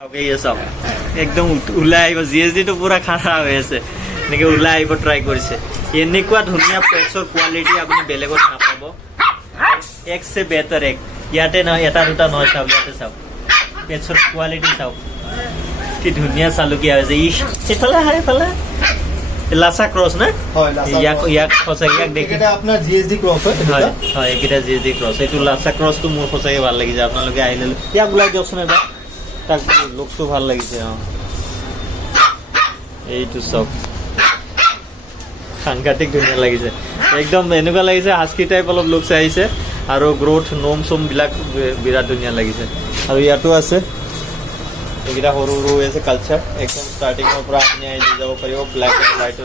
Okay, yes, sir. একদম ওলাই আহিব জিএসডি তো পুৰা খানা হৈ আছে নেকি ওলাই আহিব ট্ৰাই কৰিছে এনেকুৱা ধুনীয়া পেটছৰ কোৱালিটি আপুনি বেলেগত নাপাব এক সে বেহতৰ এক ইয়াতে নহয় এটা দুটা নহয় চাওক ইয়াতে চাওক পেটছৰ কোৱালিটি চাওক কি ধুনীয়া চালুকীয়া হৈছে ইফালে হাই ফালে লাসা ক্রস না হয় লাসা ইয়াক খসাই ইয়াক দেখি এটা আপনার জিএসডি ক্রস হয় হয় এটা জিএসডি ক্রস এইটো লাসা ক্রস তো মোৰ খসাই ভাল লাগিছে আপোনালোকে আহিলে ইয়াক ওলাই দিয়কচোন এবাৰ তাক লুকটো ভাল লাগিছে এইটো সব সাংঘাতিক ধুনীয়া লাগিছে একদম এনেকুৱা লাগিছে হাস্কি টাইপ অলপ লুকছ আহিছে আৰু গ্ৰোথ নোম সোম বিলাক বিৰাট ধুনীয়া লাগিছে আৰু ইয়াতো আছে এইকেইটা সৰু সৰু হৈ আছে কালচাৰ একদম ষ্টাৰ্টিঙৰ পৰা আপুনি আহি যাব পাৰিব ব্লেক এণ্ড হোৱাইট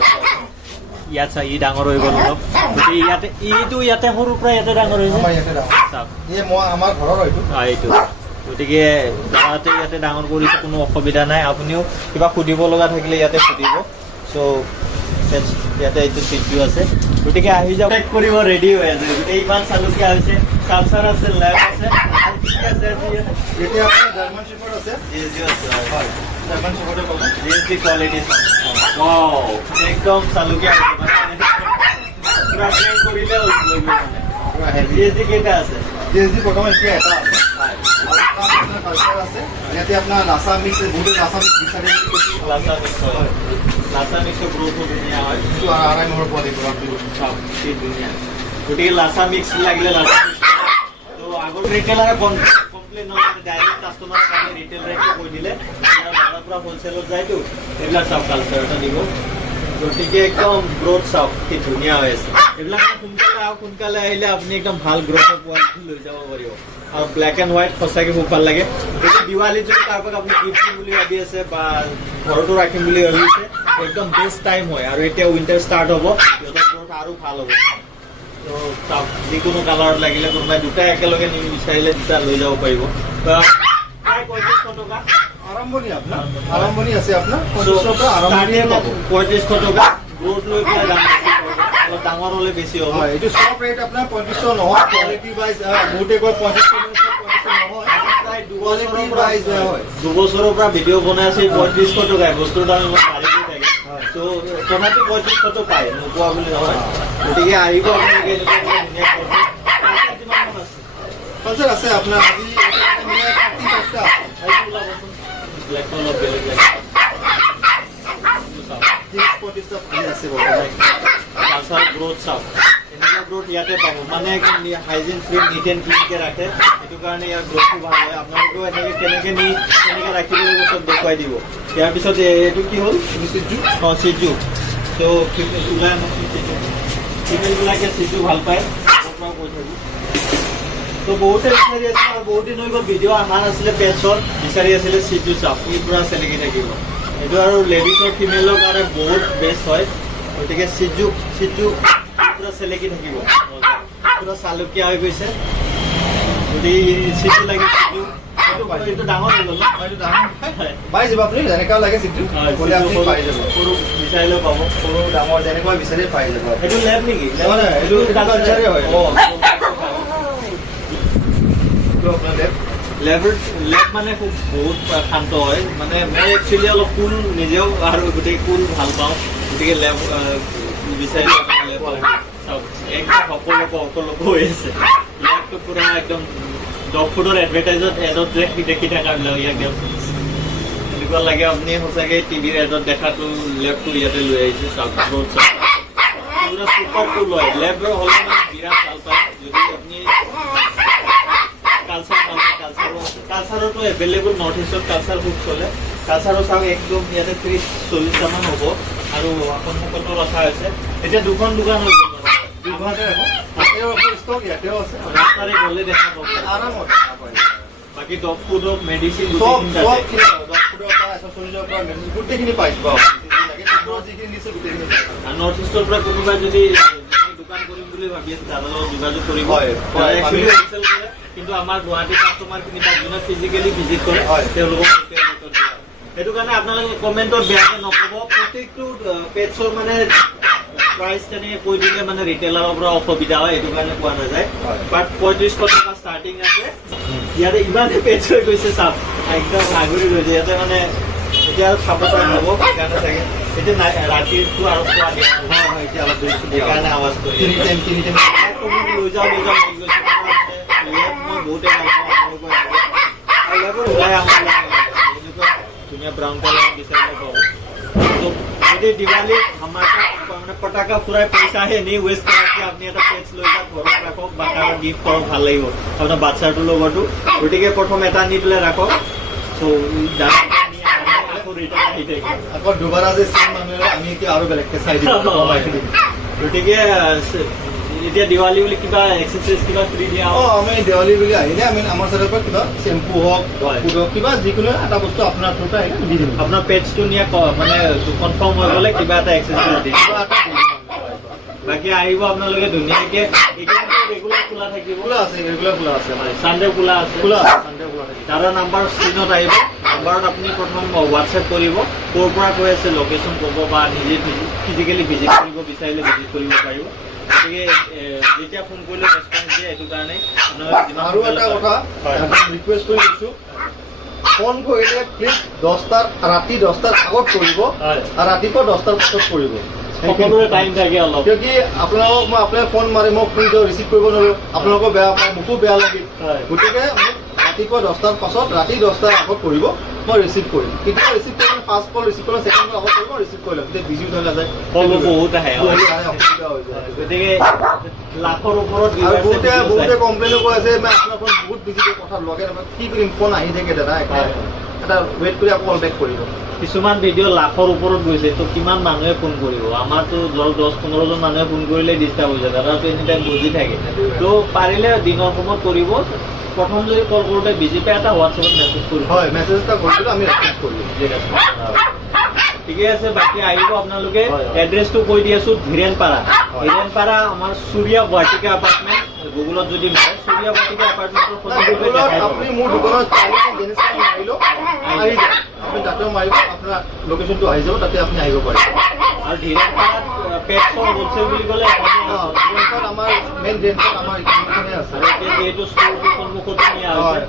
ইয়াত চাই ই ডাঙৰ হৈ গ'ল অলপ গতিকে ইয়াতে এইটো ইয়াতে সৰুৰ পৰা ইয়াতে ডাঙৰ হৈছে আমাৰ ঘৰৰ এইটো গতিকে যাতে ইয়াতে ডাঙৰ কৰিছে কোনো অসুবিধা নাই আপুনিও কিবা সুধিব লগা থাকিলে ইয়াতে সুধিব চ' ইয়াতে এইটো চিটটো আছে গতিকে আহি যাব চেক কৰিব ৰেডি হৈ আছে গতিকে ইমান চালুকীয়া হৈছে কালচাৰ আছে লেব আছে এতিয়া আপোনাৰ জাৰ্মান শেফাৰ্ড আছে জিএসডি আছে হয় জাৰ্মান শেফাৰ্ডে পাব জিএসডি কোৱালিটি ওৱাও একদম চালুকীয়া হৈছে পুৰা ট্ৰেন কৰিলে মানে জিএসডি কেইটা আছে জিএসডি বৰ্তমান এতিয়া এটা আছে কালচাৰ আছে ইয়াতে আপোনাৰ লাসা মিক্স বহুতে লাসা মিক্স বিচাৰি লাসা মিক্স হয় লাসা মিক্সৰ গ্ৰোথো ধুনীয়া হয় এইটো আড়াই নম্বৰ পোৱা দিব সব কি ধুনীয়া গতিকে লাসা মিক্স লাগিলে লাসা মিক্স তো আগৰ ৰিটেইলাৰে কমপ্লেইন নহয় ডাইৰেক্ট কাষ্টমাৰ কাৰণে ৰিটেইল ৰেটটো কৈ দিলে তাৰ পৰা হোলচেলত যায়তো এইবিলাক সব কালচাৰ এটা দিব গতিকে একদম গ্ৰোথ সব কি ধুনীয়া হৈ আছে এইবিলাক সোনকালে আহিলে আপুনি একদম ভাল গ্ৰোথৰ কোৱালিটি লৈ যাব পাৰিব আৰু ব্লেক এণ্ড হোৱাইট সঁচাকৈ খুব ভাল লাগে গতিকে দিৱালীত যদি কাৰোবাক আপুনি গিফ্ট দিম বুলি ভাবি আছে বা ঘৰতো ৰাখিম বুলি ভাবিছে একদম বেষ্ট টাইম হয় আৰু এতিয়া উইণ্টাৰ ষ্টাৰ্ট হ'ব সিহঁতৰ গ্ৰোথ আৰু ভাল হ'ব তো চাওক যিকোনো কালাৰত লাগিলে কোনোবাই দুটা একেলগে নিব বিচাৰিলে দুটা লৈ যাব পাৰিব প্ৰায় 3500 টকা আৰম্ভণি আপোনাৰ আৰম্ভণি আছে আপোনাৰ 3500 টকা আৰম্ভণি পাব 3500 টকা গ্ৰোথ লৈ পেলাই দাম অলপ ডাঙৰ হ'লে বেছি হ'ব হয় এইটো সব ৰেট আপোনাৰ 3500 নহয় কোৱালিটি ৱাইজ বহুতে কয় 3500 নহয় কোৱালিটি ৱাইজ হয় দুবছৰৰ পৰা ভিডিঅ' বনাই আছে 3500 টকাই বস্তুৰ দাম ইমান বাঢ়ি গৈ থাকে তো তথাপি 3500 টকা পায় নোপোৱা বুলি নহয় গতিকে আহিব আপোনালোকে কালচাৰ আছে আপোনাৰ আজি 35টা ব্লেক অলপ বেলেগ লাগে 30-35টা ফুল আছে বৰ্তমান কালচাৰ গ্ৰোথ চাওক এনেকুৱা গ্ৰোথ ইয়াতে পাব মানে হাইজিন ফ্ৰী নিট এণ্ড ক্লিনকৈ ৰাখে সেইটো কাৰণে ইয়াৰ গ্ৰোথটো ভাল হয় আপোনালোকেও এনেকৈ কেনেকৈ ৰাখিব লাগিব চব দেখুৱাই দিব ইয়াৰ পিছত এইটো কি হ'ল সিজু সিজু ত' ওলাই ফিমেলবিলাকে সিজু ভাল পায় কৈ থাকোঁ তো বহুতে বিচাৰি আছিলে আৰু বহুত দিন হৈ গ'ল ভিডিঅ' অহা নাছিলে পেটছৰ বিচাৰি আছিলে সিজু চাওক ই পূৰা চেলেকি থাকিব এইটো আৰু লেডিছৰ ফিমেলৰ কাৰণে বহুত বেষ্ট হয় গতিকে সিজু পুৰা চেলেকি থাকিব পুৰা চালুকীয়া হৈ গৈছে যদি সিজু লাগে সিজু এইটো ডাঙৰ হৈ গ'ল এইটো ডাঙৰ পাই যাব আপুনি যেনেকুৱা লাগে সিজু ক'লে আপুনি পাই যাব সৰু বিচাৰিলেও পাব সৰু ডাঙৰ যেনেকুৱা বিচাৰি পাই যাব এইটো লেব নেকি নহয় এইটো কালচাৰে হয় লেব মানে খুব বহুত শান্ত হয় মানে মই একচুৱেলি অলপ কুল নিজেও আৰু গোটেই কুল ভাল পাওঁ গতিকে লেব বিচাৰিলে লেব চাওক একদম সকলো হৈ আছে লেবটো পুৰা একদম ডগ ফুডৰ এডভাৰটাইজত এডত দেখি থকাবিলাক ইয়াক দিয়কচোন এনেকুৱা লাগে আপুনি সঁচাকৈ টিভিৰ এডত দেখাটো লেবটো ইয়াতে লৈ আহিছে চাওক গ্ৰোথ চাওক পুৰা চুপাৰ কুল হয় লেব হ'লে মানে বিৰাট ভাল পায় যদি আপুনি কালচাৰতো এভেইলেবল নৰ্থ ইষ্টত কালচাৰ খুব চলে কালচাৰো চাওক একদম ইয়াতে 30-40টামান হ'ব আৰু আপোনালোকতো ৰখা হৈছে এতিয়া দুখন দোকান হৈ গ'ল ৰাস্তাৰে গ'লে দেখা পাব আৰামত বাকী ডগ ফুড হওক মেডিচিন গোটেইখিনি পাই যাব নৰ্থ ইষ্টৰ পৰা কোনোবাই যদি দোকান কৰিম বুলি ভাবি আছে দাদাৰ লগত যোগাযোগ কৰিব কিন্তু আমাৰ গুৱাহাটী কাষ্টমাৰখিনি বা যোনে ফিজিকেলি ভিজিট কৰে তেওঁলোকক সেইটো কাৰণে আপোনালোকে কমেণ্টত বেয়াকৈ নক'ব প্ৰত্যেকটো পেটছৰ মানে প্ৰাইচ তেনেকৈ কৈ দিলে মানে ৰিটেইলাৰৰ পৰা অসুবিধা হয় এইটো কাৰণে কোৱা নাযায় বাট 3500 টকা ষ্টাৰ্টিং আছে ইয়াতে ইমানে পেজ হৈ গৈছে চাপ একদম আগুৰি গৈছে ইয়াতে মানে এতিয়া আৰু খাব পৰা নহ'ব সেইকাৰণে চাগে এতিয়া ৰাতিটো আৰু খোৱা দিয়া হয় এতিয়া অলপ দেৰি সেইকাৰণে আৱাজ কৰি তিনি টাইম লৈ যাওঁ লাগি গৈছে মই বহুতে ভাল পাওঁ আপোনালোকৰ ওলাই আহোঁ এনেকুৱা ধুনীয়া ব্ৰাউন কালাৰ বিচাৰিলে পাব তো যদি দিৱালী আমাৰ মানে পটাকা ফুৰাই পইচাহে এনেই ৱেষ্ট কৰাতকৈ আপুনি এটা পেজ লৈ যাওক ঘৰত ৰাখক বা কাৰোবাক গিফ্ট কৰক ভাল লাগিব আপোনাৰ বাচ্ছাটোৰ লগতো গতিকে প্ৰথম এটা নি পেলাই ৰাখক চ' আকৌ দুবাৰ আজি চিম মানুহে আমি এতিয়া আৰু বেলেগকে চাই দিম গতিকে এতিয়া দিৱালী বুলি কিবা এক্সেসৰিজ কিবা ফ্ৰী দিয়া আমি দেৱালী বুলি আহিলে আমি আমাৰ চাইডৰ পৰা কিবা চেম্পু হওক ফুড হওক কিবা যিকোনো এটা বস্তু আপোনাৰ থ্ৰুৰ পৰা আহিলে দি দিম আপোনাৰ পেজটো নিয়ে মানে কনফাৰ্ম হৈ গ'লে কিবা এটা এক্সেসৰিজ দিম বাকী আহিব আপোনালোকে ধুনীয়াকে ৰেগুলাৰ খোলা থাকিব ৰেগুলাৰ খোলা আছে চানডে খোলা আছে চানডে খোলা থাকিব তাৰ নম্বৰ স্ক্ৰীণত আহিব নম্বৰত আপুনি প্ৰথম হোৱাটছএপ কৰিব ক'ৰ পৰা কৈ আছে লোকেশ্যন ক'ব বা নিজে ফিজিকেলি ভিজিট কৰিব বিচাৰিলে ভিজিট কৰিব পাৰিব গতিকে যেতিয়া ফোন কৰিলে ৰেছপন্স দিয়ে এইটো কাৰণে আৰু এটা কথা ৰিকুৱেষ্ট কৰি দিছোঁ ফোন কৰিলে প্লিজ ৰাতি 10টাৰ আগত কৰিব আৰু ৰাতিপুৱা 10টাৰ পিছত কৰিব সকলোৰে টাইম থাকে অলপ কিয় আপোনালোকক মই আপোনাক ফোন মাৰি মই ফোন ৰিচিভ কৰিব নোৱাৰো আপোনালোকৰ বেয়া পাওঁ মোকো বেয়া লাগিল গতিকে ৰাতিপুৱা 10টাৰ পাছত ৰাতি 10টাৰ আগত কৰিব মই ৰিচিভ কৰিম কেতিয়া ৰিচিভ কৰিম ফাৰ্ষ্ট কল ৰিচিভ কৰিম ছেকেণ্ড কল আগত কৰিব ৰিচিভ কৰি ল'ম তেতিয়া বিজি হৈ নাযায় কলো বহুত আহে অসুবিধা হৈ যায় গতিকে লাখৰ ওপৰত বহুতে কমপ্লেইনো কৰি আছে মই আপোনাৰ ফোন বহুত বিজি কথা লগে নাপায় কি কৰিম ফোন আহি থাকে দাদা এটা ৱেইট কৰি আকৌ কল বেক কৰিব কিছুমান ভিডিঅ' লাখৰ ওপৰত গৈছে তো কিমান মানুহে ফোন কৰিব আমাৰতো 10-15জন মানুহে ফোন কৰিলে ডিষ্টাৰ্ব হৈ যায় দাদাটো এনি টাইম বুজি থাকে তো পাৰিলে দিনৰ সময়ত কৰিব প্ৰথম যদি কল কৰোঁতে বিজি পাই এটা হোৱাটছএপত মেছেজ কৰিব হয় মেছেজ এটা কৰিলে আমি ৰেছপন্স কৰিম ঠিক আছে ঠিকে আছে বাকী আহিব আপোনালোকে এড্ৰেছটো কৈ দি আছোঁ ধীৰেনপাৰা আমাৰ সূৰ্যা বাটিকা এপাৰ্টমেণ্ট গুগলত যদি মাৰে সূৰ্যা বাটিকা এপাৰ্টমেণ্টৰ আপুনি মোৰ দোকানত মাৰিলেও আহি যায় আপুনি তাতেও মাৰিব আপোনাৰ লোকেশ্যনটো আহি যাব তাতে আপুনি আহিব পাৰিব আৰু ধীৰেনপাৰাত পেটছৰ হোলচেল বুলি ক'লে আমাৰ মেইন ৰেঞ্চত আমাৰ এইখিনিখনে আছে যিহেতু ষ্ট'ৰটো সন্মুখতে নিয়া হৈছে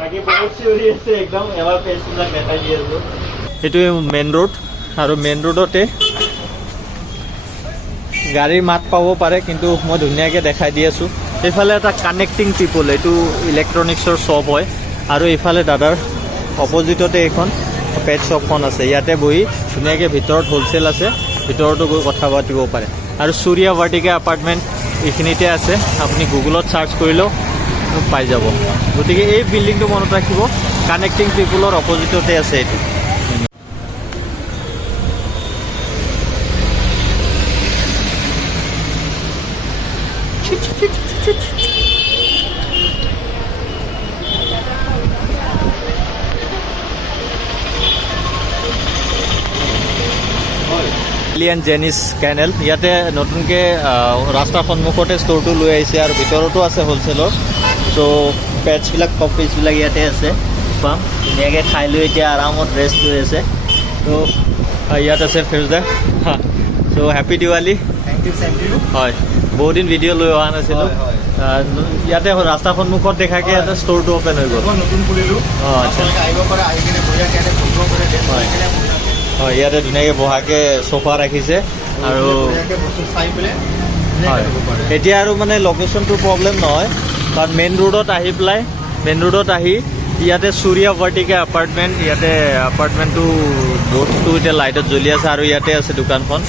বাকী বহুত চিঞৰি আছে একদম এবাৰ পেজবিলাক দেখাই দি আছোঁ এইটোৱে মেইন ৰোড আৰু মেইন ৰোডতে গাড়ীৰ মাত পাব পাৰে কিন্তু মই ধুনীয়াকৈ দেখাই দি আছোঁ এইফালে এটা কানেক্টিং পিপল এইটো ইলেক্ট্ৰনিক্সৰ শ্বপ হয় আৰু এইফালে দাদাৰ অপজিটতে এখন পেট শ্বপখন আছে ইয়াতে বহি ধুনীয়াকৈ ভিতৰত হোলচেল আছে ভিতৰতো গৈ কথা পাতিব পাৰে আৰু সূৰ্যা বাটিকা এপাৰ্টমেণ্ট এইখিনিতে আছে আপুনি গুগলত চাৰ্চ কৰিলেও পাই যাব গতিকে এই বিল্ডিংটো মনত ৰাখিব কানেক্টিং পিপলৰ অপজিটতে আছে এইটো জেনিছ কেনেল ইয়াতে নতুনকৈ ৰাস্তাৰ সন্মুখতে ষ্ট'ৰটো লৈ আহিছে আৰু ভিতৰতো আছে হ'লচেলৰ চ' পেটছবিলাক কপিছবিলাক ইয়াতে আছে পাম ধুনীয়াকৈ খাই লৈ এতিয়া আৰামত ৰেষ্ট লৈ আছে ত' ইয়াত আছে ফিৰোজা চ' হেপী দিৱালী থেংক ইউ হয় বহুত দিন ভিডিঅ' লৈ অহা নাছিলোঁ ইয়াতে ৰাস্তাৰ সন্মুখত দেখাকৈ ইয়াতে ষ্ট'ৰটো অ'পেন হৈ গ'ল নতুন খুলিলোঁ অঁ আচ্ছা আহিব পাৰে আহি কিনে বঢ়িয়াকৈ হয় হয় ইয়াতে ধুনীয়াকৈ বহাকৈ চোফা ৰাখিছে আৰু হয় এতিয়া আৰু মানে লোকেশ্যনটোৰ প্ৰব্লেম নহয় কাৰণ মেইন ৰোডত আহি ইয়াতে সূৰ্যা বাটিকা এপাৰ্টমেণ্ট ইয়াতে এপাৰ্টমেণ্টটো বৰ্ডটো এতিয়া লাইটত জ্বলি আছে আৰু ইয়াতে আছে দোকানখন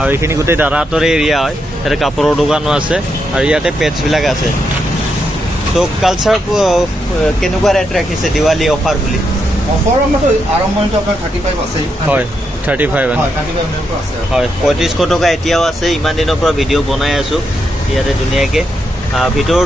আৰু এইখিনি গোটেই দাদাহঁতৰে এৰিয়া হয় ইয়াতে কাপোৰৰ দোকানো আছে আৰু ইয়াতে পেটছবিলাক আছে ত' কালচাৰ কেনেকুৱা ৰেট ৰাখিছে দিৱালী অফাৰ বুলি অফাৰ আমাৰতো আৰম্ভণিটো আপোনাৰ 35 আছে হয় 35 হয় 3500 টকা এতিয়াও আছে ইমান দিনৰ পৰা ভিডিঅ' বনাই আছোঁ ইয়াতে ধুনীয়াকৈ ভিতৰত